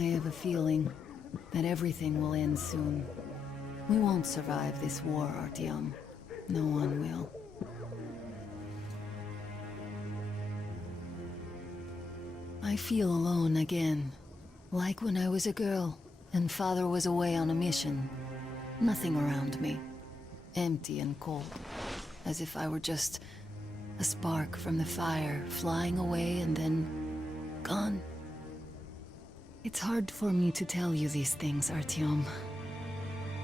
I have a feeling that everything will end soon. We won't survive this war, Artyom. No one will. I feel alone again. Like when I was a girl, and Father was away on a mission. Nothing around me. Empty and cold. As if I were just a spark from the fire, flying away and then gone. It's hard for me to tell you these things, Artyom.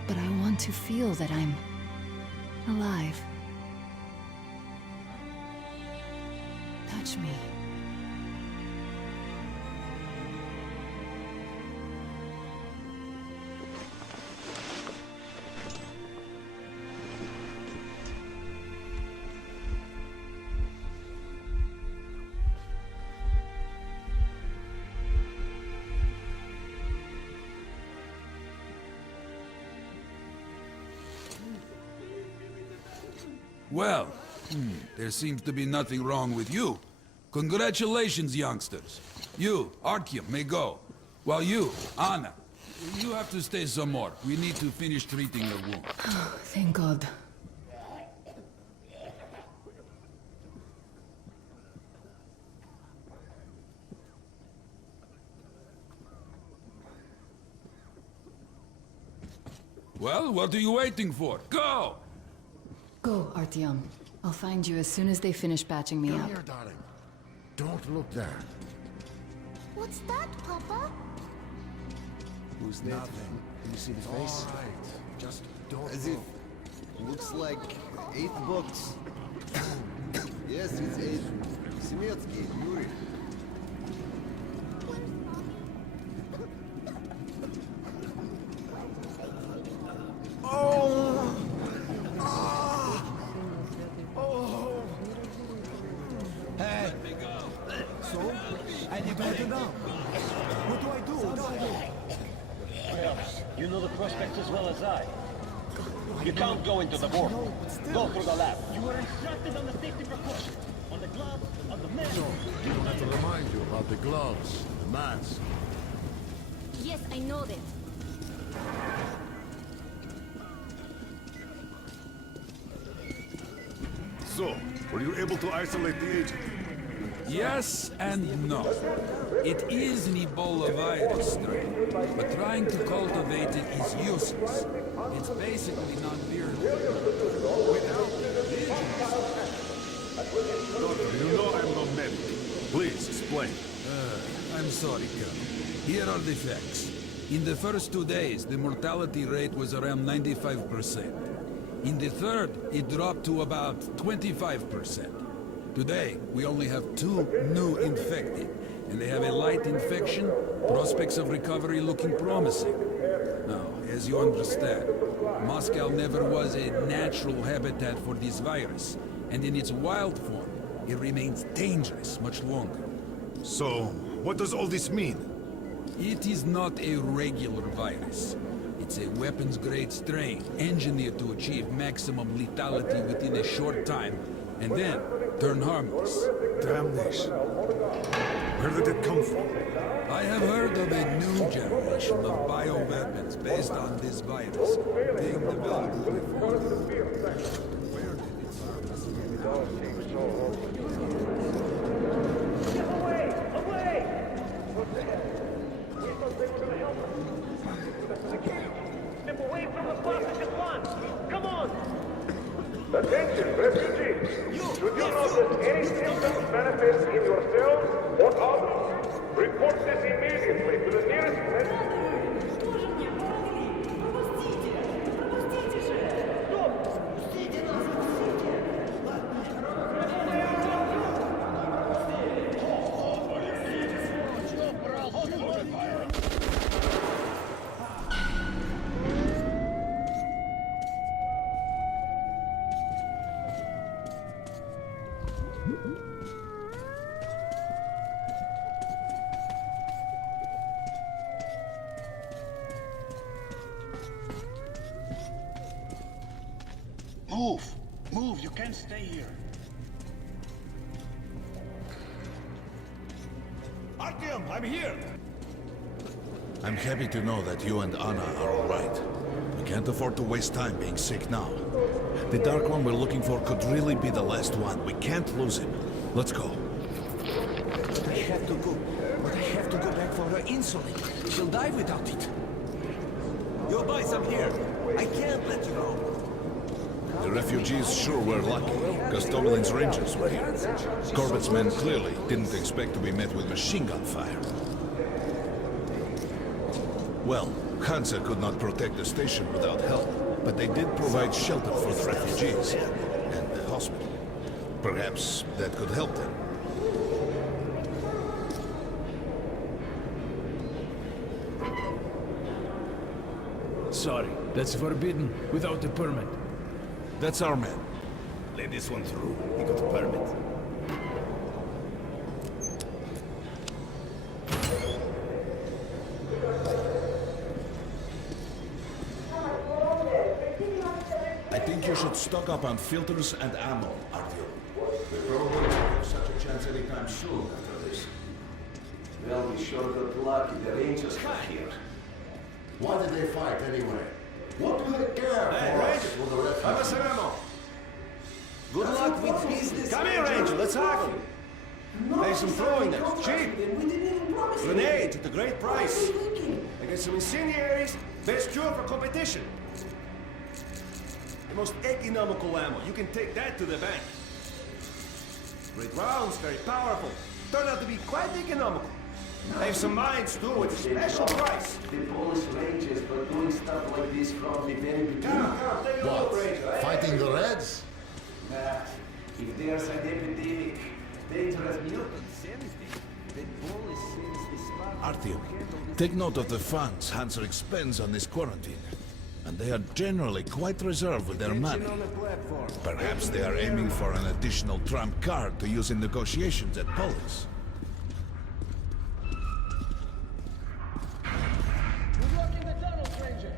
But I want to feel that I'm alive. Touch me. Well, there seems to be nothing wrong with you. Congratulations, youngsters. You, Artyom, may go. While you, Anna, you have to stay some more. We need to finish treating your wound. Thank God. Well, what are you waiting for? Go! Go, Artyom. I'll find you as soon as they finish patching me Come up. here, darling. Don't look there. What's that, Papa? Who's there? Nothing. Can you see the face? All right. Just don't As if look. looks like 8 books. Yes, it's 8. Semetsky, Yuri. Hey! So? I need to now. What do I do? What do I do? Phelps, you know the prospects as well as I. You can't go into the vault. Go through the lab. You were instructed on the safety precautions. On the gloves, on the mask. I don't have to remind you about the gloves, the mask. Yes, I know that. So, were you able to isolate the agent? Yes and no. It is an Ebola virus strain, but trying to cultivate it is useless. It's basically non-virulent. Without vigilance. Doctor, you know I'm no medic. Please, explain. I'm sorry, Colonel. Here are the facts. In the first 2 days, the mortality rate was around 95%. In the third, it dropped to about 25%. Today, we only have 2 new infected, and they have a light infection, prospects of recovery looking promising. Now, as you understand, Moscow never was a natural habitat for this virus, and in its wild form, it remains dangerous much longer. So, what does all this mean? It is not a regular virus. It's a weapons-grade strain, engineered to achieve maximum lethality within a short time, and then turn harmless. Damnation. Where did it come from? I have heard of a new generation of bioweapons based on this virus, being developed before. Where did it Step away from the passage at once! Come on! Attention, refugees! Should you notice any symptoms manifest in yourselves or others, report this immediately to the nearest medical. Move! Move! You can't stay here. Artyom, I'm here! I'm happy to know that you and Anna are all right. We can't afford to waste time being sick now. The Dark One we're looking for could really be the last one. We can't lose him. Let's go. But I have to go. But I have to go back for her insulin. She'll die without it. Yo, boys, I'm here. I can't let you go. The refugees sure were lucky. Gostovelin's Rangers were here. Corbett's men clearly didn't expect to be met with machine gun fire. Well, Hansa could not protect the station without help, but they did provide shelter for the refugees and the hospital. Perhaps that could help them. Sorry, that's forbidden without a permit. That's our man. Let this one through. He got a permit. I think you should stock up on filters and ammo, Artyom. We probably won't have such a chance anytime soon after this. Well, we sure got lucky. The Rangers got here. Why did they fight anyway? What do they care for us? For the refugees? Good luck with business. Come here, Ranger. Let's have him. There's some throwing them. Cheap. Grenades at a great price. I get some incendiaries. Best cure for competition. The most economical ammo. You can take that to the bank. Great rounds, very powerful. Turned out to be quite economical. I have some mines too, with a special price. The Polish Rangers were doing stuff like this from the very beginning. Come, take a look, Ranger. What? Fighting the Reds? If there's an epidemic, dangerous mutants, anything, the Polish seems the smart. Artyom, take note of the funds Hansa expends on this quarantine. And they are generally quite reserved with their money. Perhaps they are aiming for an additional trump card to use in negotiations at Polis. Good luck in the tunnel, stranger.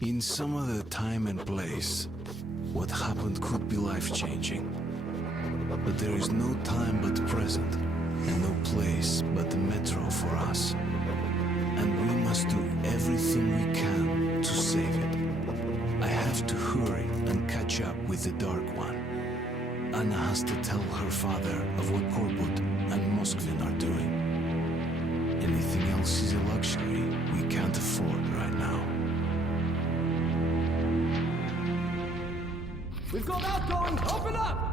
In some other time and place, what happened could be life-changing. But there is no time but the present, and no place but the metro for us. And we must do everything we can to save it. I have to hurry and catch up with the Dark One. Anna has to tell her father of what Korbut and Moskvin are doing. Anything else is a luxury we can't afford right now. We've got outgoing. Open up!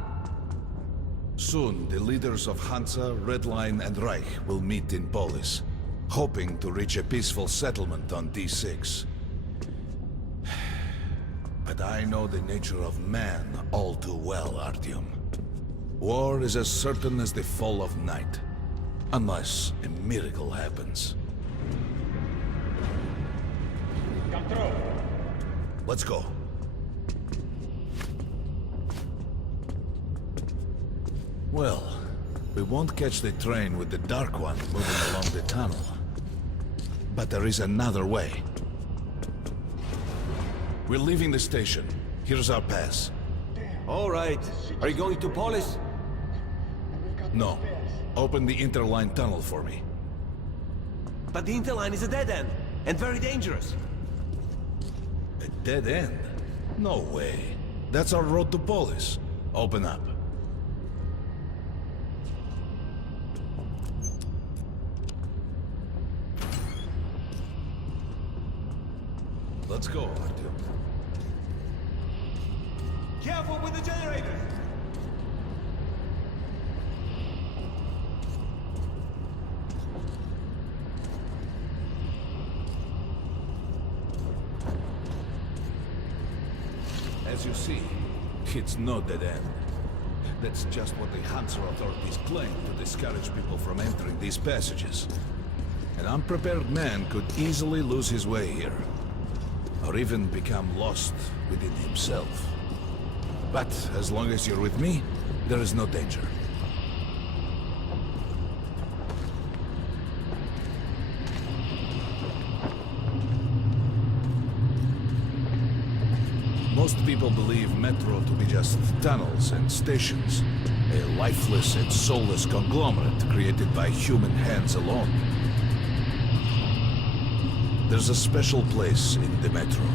Soon, the leaders of Hansa, Red Line, and Reich will meet in Polis, hoping to reach a peaceful settlement on D6. But I know the nature of man all too well, Artyom. War is as certain as the fall of night, unless a miracle happens. Come through. Let's go. Well, we won't catch the train with the Dark One moving along the tunnel. But there is another way. We're leaving the station. Here's our pass. All right. Are you going to Polis? No. Open the Interline tunnel for me. But the Interline is a dead end, and very dangerous. A dead end? No way. That's our road to Polis. Open up. Let's go, Artyom. Careful with the generator! As you see, it's no dead end. That's just what the Hansa authorities claim to discourage people from entering these passages. An unprepared man could easily lose his way here, or even become lost within himself. But as long as you're with me, there is no danger. Most people believe Metro to be just tunnels and stations, a lifeless and soulless conglomerate created by human hands alone. There's a special place in the Metro.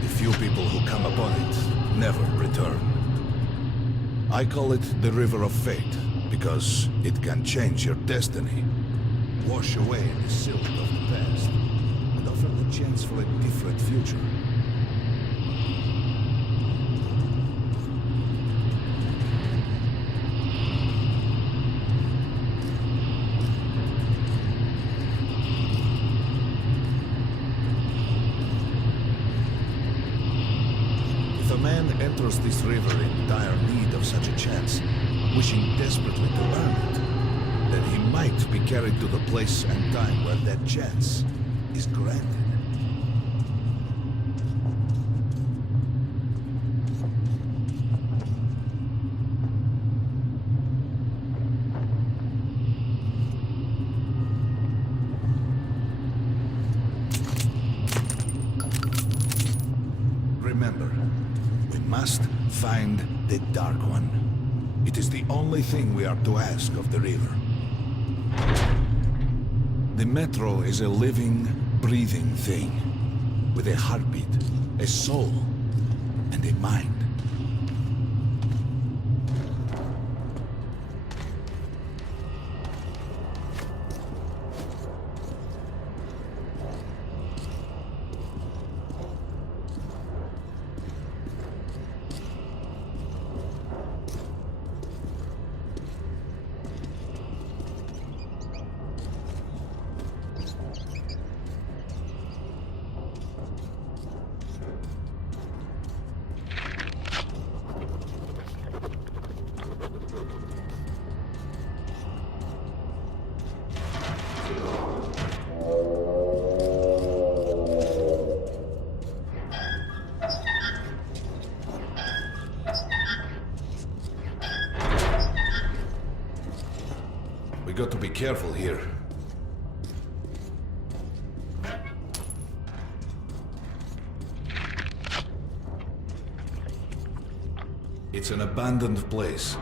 The few people who come upon it never return. I call it the River of Fate, because it can change your destiny, wash away the silt of the past, and offer the chance for a different future. If a man enters this river in dire need of such a chance, wishing desperately to earn it, then he might be carried to the place and time where that chance is granted. Remember, we must find the Dark One. It is the only thing we are to ask of the river. The Metro is a living, breathing thing, with a heartbeat, a soul, and a mind. We got to be careful here. It's an abandoned place.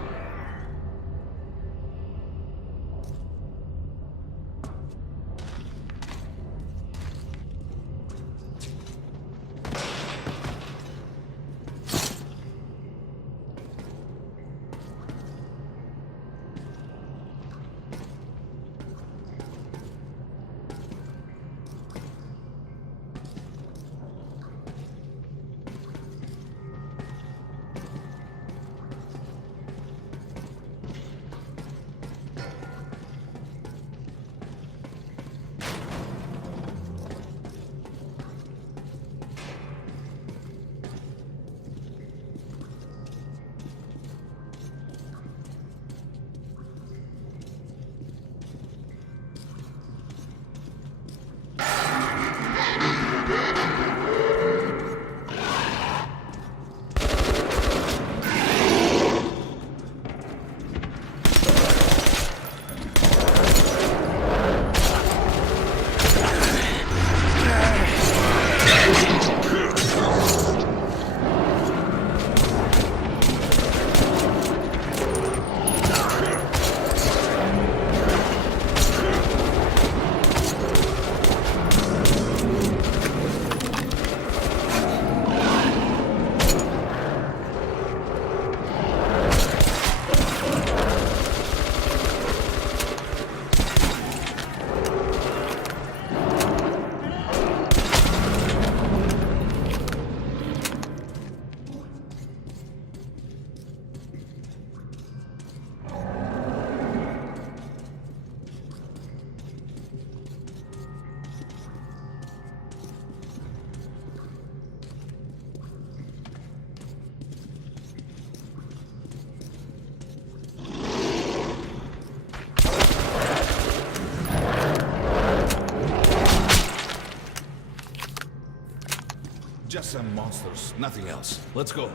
Just some monsters, nothing else. Let's go.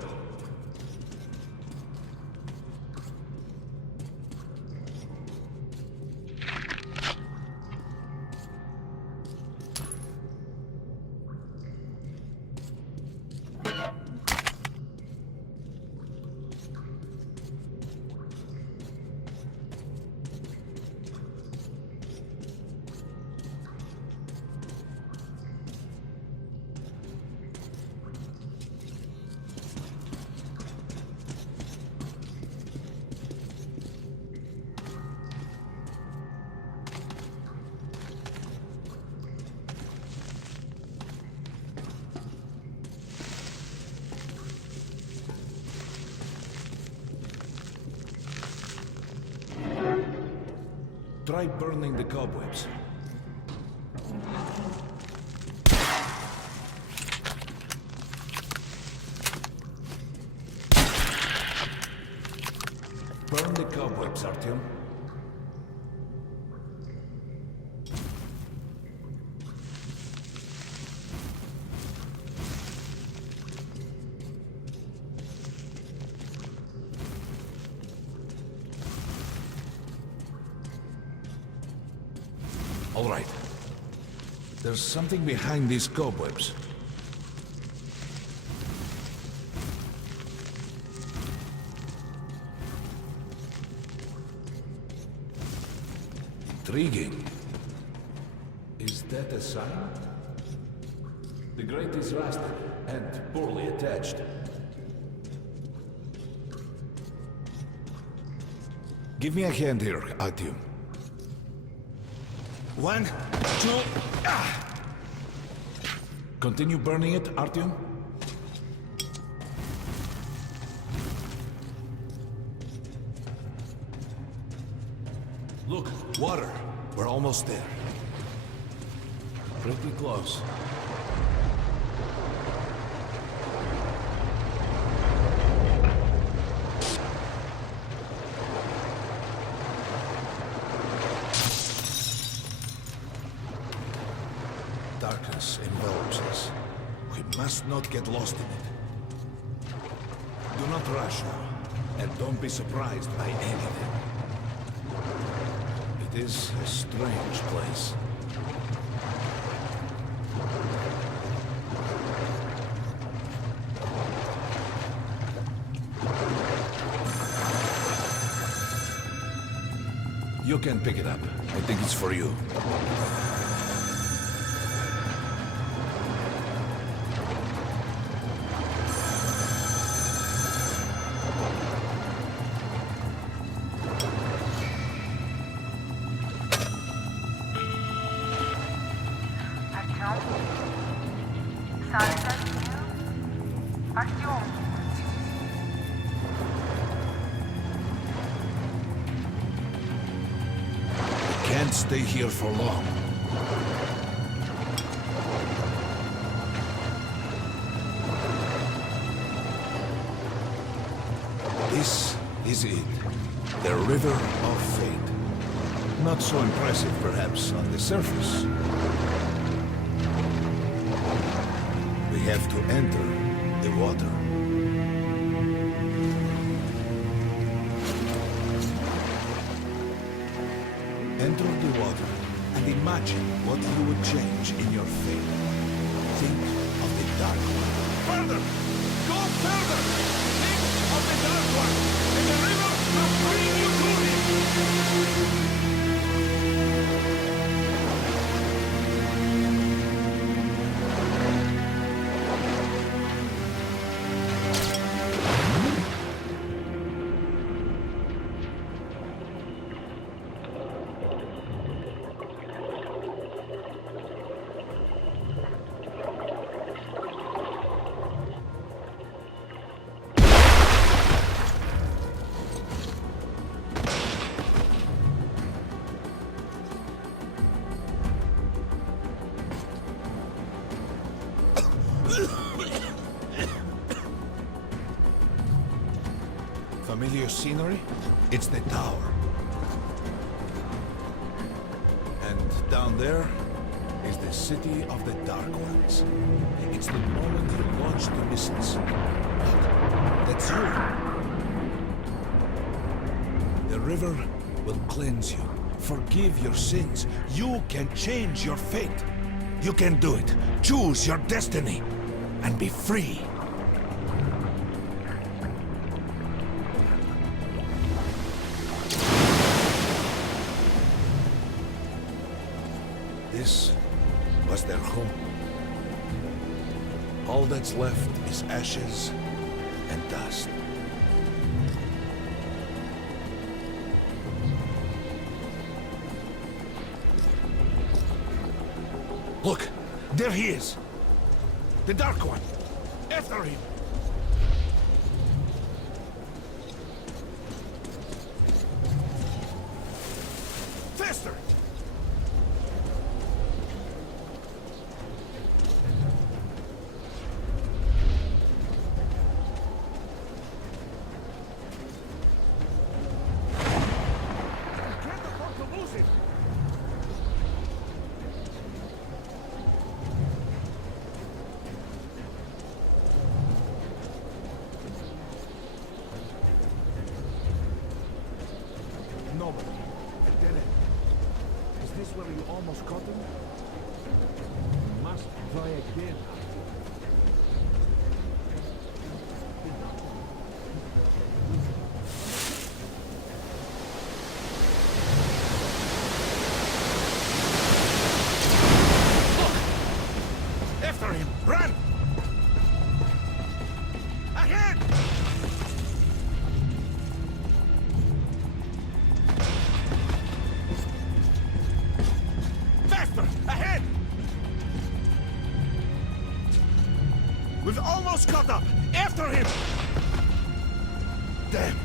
Try burning the cobwebs. Burn the cobwebs, Artyom. All right. There's something behind these cobwebs. Intriguing. Is that a sign? The grate is rusted and poorly attached. Give me a hand here, Artyom. 1, 2, Continue burning it, Artyom. Look, water. We're almost there. Pretty close. Darkness envelops us. We must not get lost in it. Do not rush now, and don't be surprised by anything. It is a strange place. You can pick it up. I think it's for you. Can't stay here for long. This is it. The River of Fate. Not so impressive, perhaps, on the surface. We have to enter the water. Enter the water and imagine what you would change in your fate. Think of the Dark One. Further! Go further! Think of the Dark One, and the river will bring you to him! Familiar scenery? It's the tower. And down there is the city of the Dark Ones. It's the moment you launch the missiles. Look, that's you. The river will cleanse you, forgive your sins. You can change your fate. You can do it. Choose your destiny and be free. This was their home. All that's left is ashes and dust. Look, there he is. The Dark One. After him. There! Faster! Can't afford to lose it! Nobody. Dead end. Is this where you almost caught him? You must try again. Look! After him! Run! Ahead! Faster! Ahead! We've almost caught up! After him! Damn!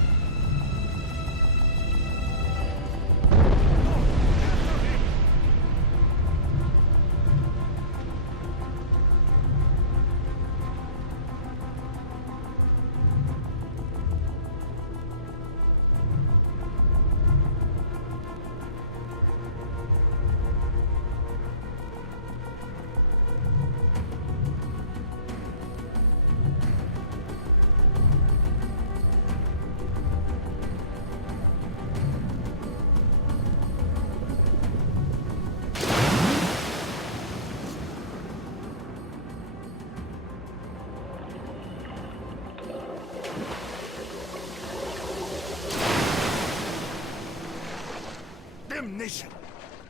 Damnation!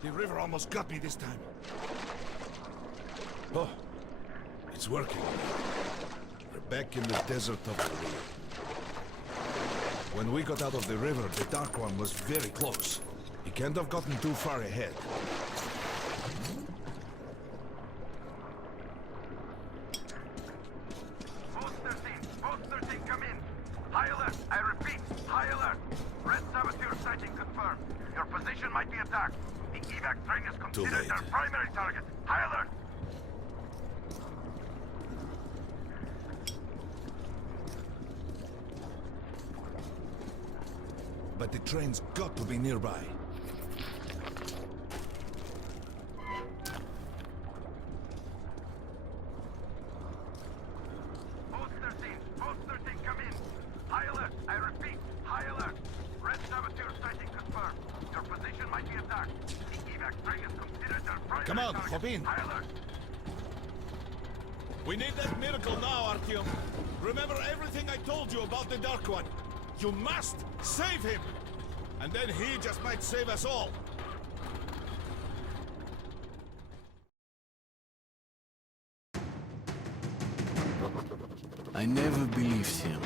The river almost got me this time. Oh, it's working. We're back in the desert of the river. When we got out of the river, the Dark One was very close. He can't have gotten too far ahead. Post 13, come in. High alert, I repeat, high alert. Red saboteur sighting confirmed. Your position might be attacked. The evac train is considered their primary target. High alert. But the train's got to be nearby. Post 13, come in. High alert, I repeat, high alert. Red saboteur sighting confirmed. Your position might be attacked. The evac train is considered their primary Come on, target. hop in. High alert. We need that miracle now, Artyom. Remember everything I told you about the Dark One. You must save him! And then he just might save us all. I never believed him,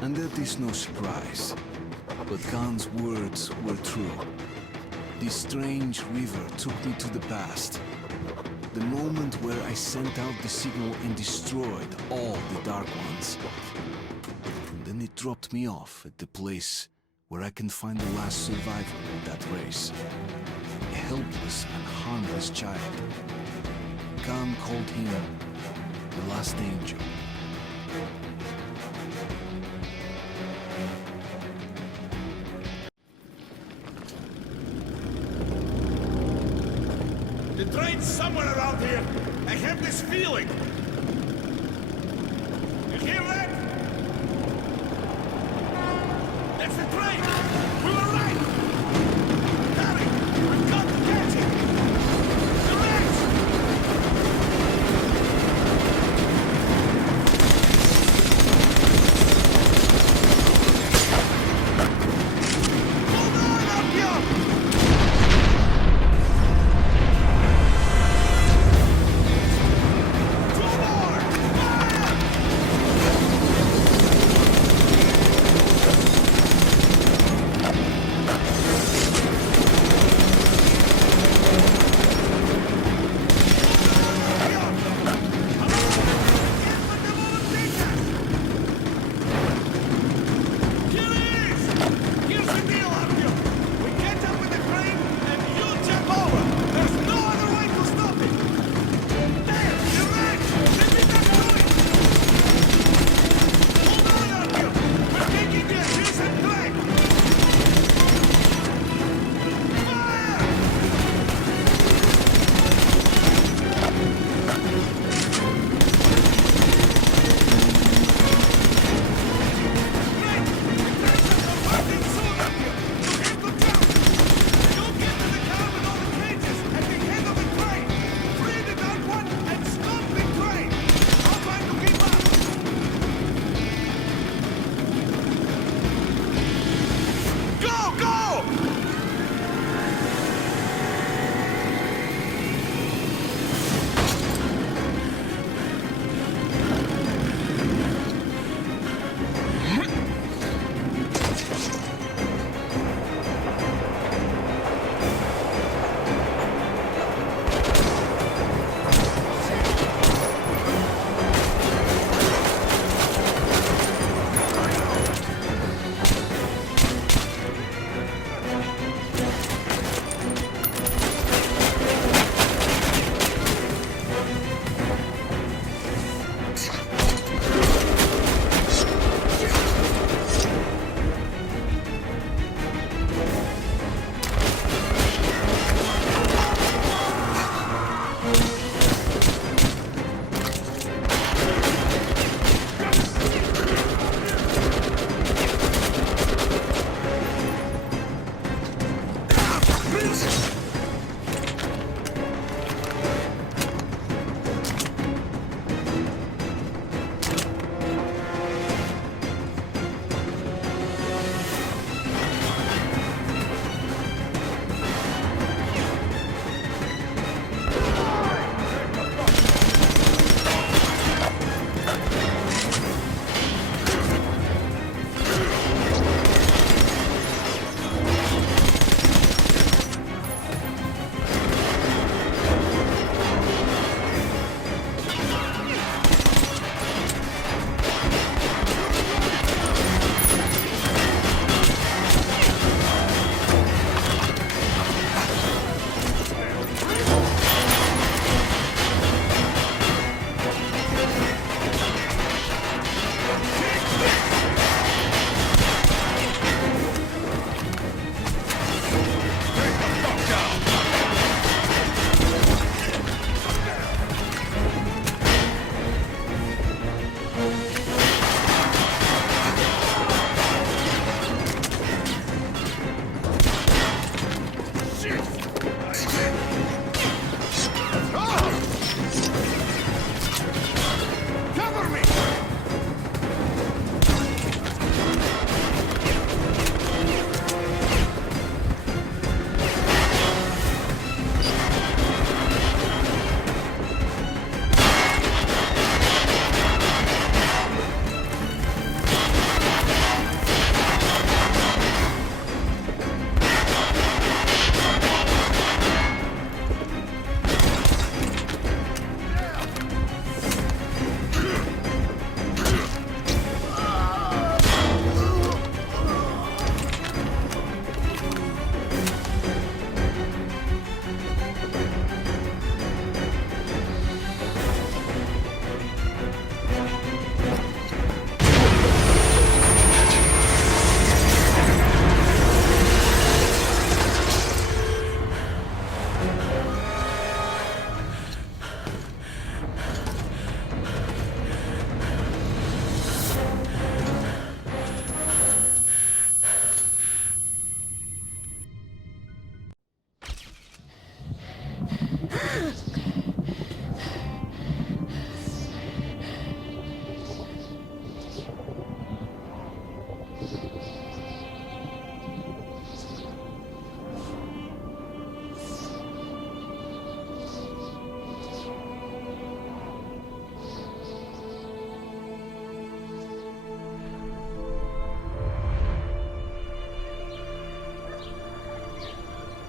and that is no surprise. But Khan's words were true. This strange river took me to the past. The moment where I sent out the signal and destroyed all the Dark Ones. And then it dropped me off at the place where I can find the last survivor of that race. A helpless and harmless child. Khan called him the Last Angel. The train's somewhere around here. I have this feeling. You hear that? That's the train! We were right! Hurry! We've got to catch it! The race! Hold on, Artyom!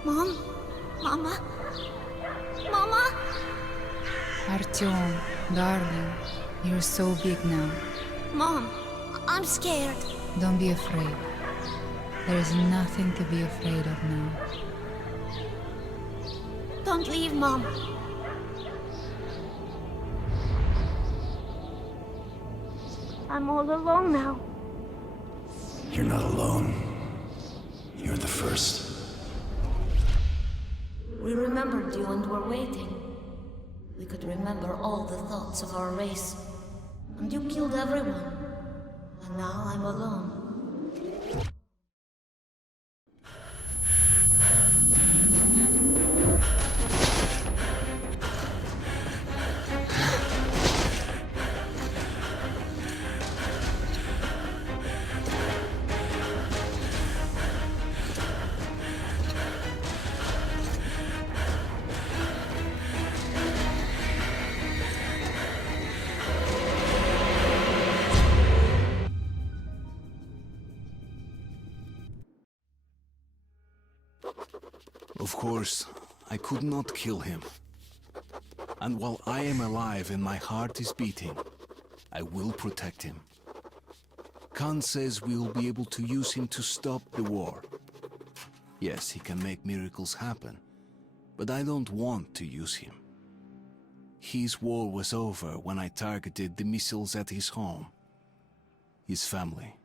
Mom? Mama? Mama? Artyom, darling, you're so big now. Mom, I'm scared. Don't be afraid. There is nothing to be afraid of now. Don't leave, Mom. I'm all alone now. You're not alone. You're the first. We remembered you and were waiting. We could remember all the thoughts of our race. And you killed everyone. And now I'm alone. Of course, I could not kill him. And while I am alive and my heart is beating, I will protect him. Khan says we will be able to use him to stop the war. Yes, he can make miracles happen, but I don't want to use him. His war was over when I targeted the missiles at his home. His family